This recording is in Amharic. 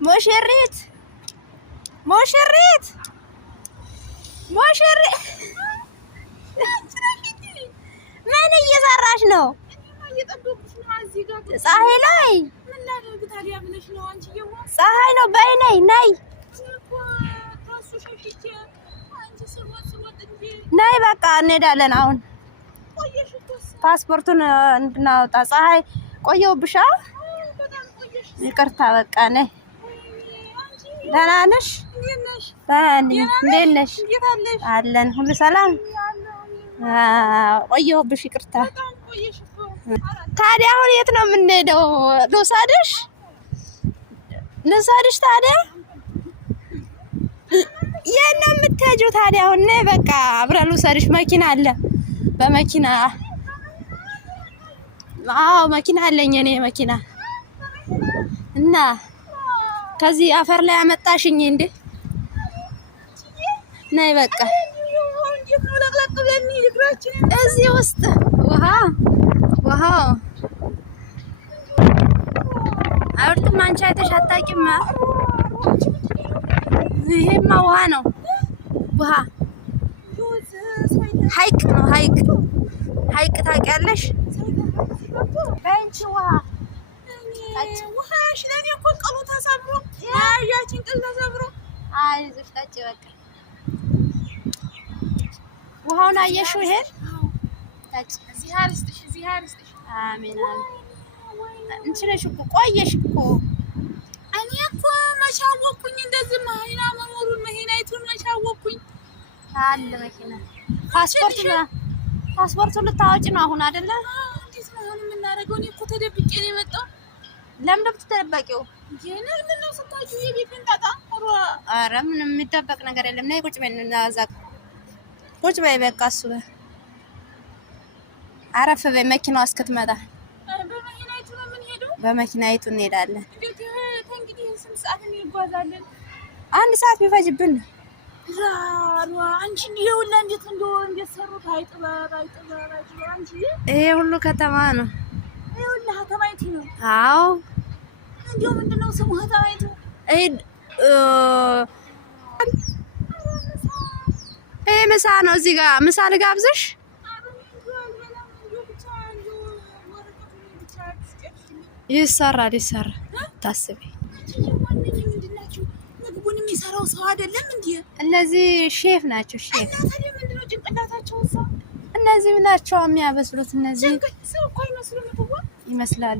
ሙሽሪት ምን እየሰራሽ ነው? ፀሐይ ላይ ፀሐይ ነው። በይ ነይ ነይ በቃ እንሄዳለን። አሁን ፓስፖርቱን እንድናወጣ ፀሐይ ቆየሁብሻ። ይቅርታ በቃ ነይ። ደህና ነሽ? እንዴት ነሽ? አለን ሁሉ ሰላም። ቆየሁብሽ ይቅርታ። ታዲያ አሁን የት ነው የምንሄደው? ልውሰድሽ ታዲያ የት ነው የምትሄጂው ታዲያ? አሁን ነይ በቃ አብረን ልውሰድሽ። መኪና አለ። በመኪና መኪና አለኝ እኔ መኪና እና ከዚህ አፈር ላይ አመጣሽኝ እንዴ? ነይ በቃ እዚህ ውስጥ ውሃ አውርቱም አንቺ አይተሽ አታውቂም? ይሄማ ውሃ ነው። ውሃ ሐይቅ ነው። ሐይቅ ታውቂያለሽ? በእንቺ ውሃሽ ለኔ እኮ ቀሉ ተሰብሮ ያያችን ቅል ተሰብሮ። አይዞሽ ጠጪ በቃ። ውሃውን አየሽው? ይሄ ጠጪ። እዚህ አርስትሽ አሜን። እንችለሽ እኮ ቆየሽ እኮ። እኔ እኮ መቼ አወኩኝ እንደዚህ መኪና መኖሩን። መኪናይቱን መቼ አወኩኝ። አለ መኪና። ፓስፖርቱን ልታወጪ ነው አሁን አይደለ? እንዴት ነው አሁን የምናደርገው? እኔ እኮ ተደብቄ ነው የመጣው። ለምን ተደብቀው? ጀነር ምን ነው ስታጁ የቤትን ጣጣ። ኧረ ምንም የሚደበቅ ነገር የለም። ነይ ቁጭ በይ። እናዛቅ ቁጭ በይ በቃ። እሱ አረፍ በይ መኪናዋ እስክትመጣ። በመኪናይቱ ነው የምንሄደው? በመኪናይቱ እንሄዳለን። እንግዲህ ስንት ሰዓት እንጓዛለን? 1 ሰዓት ቢፈጅብን። አንቺ ይኸውልህ እንዴት ሰሩት። አይጥባብ አንቺ ይሄ ሁሉ ከተማ ነው። ይኸውልህ ከተማይቱ ነው። አዎ እንደው ምንድነው ስሙ ከተማይቱ? ምሳ ነው። እዚህ ጋር ምሳ ልጋብዝሽ። ይሰራል ታስቢ። ምግቡን የሚሰራው ሰው አይደለም እንዴ? እነዚህ ሼፍ ናቸው። ሼፍ ምንድነው ጭንቅላታቸው? እነዚህ ናቸው የሚያበስሉት። እነዚህ ሰው እኮ ይመስላሉ።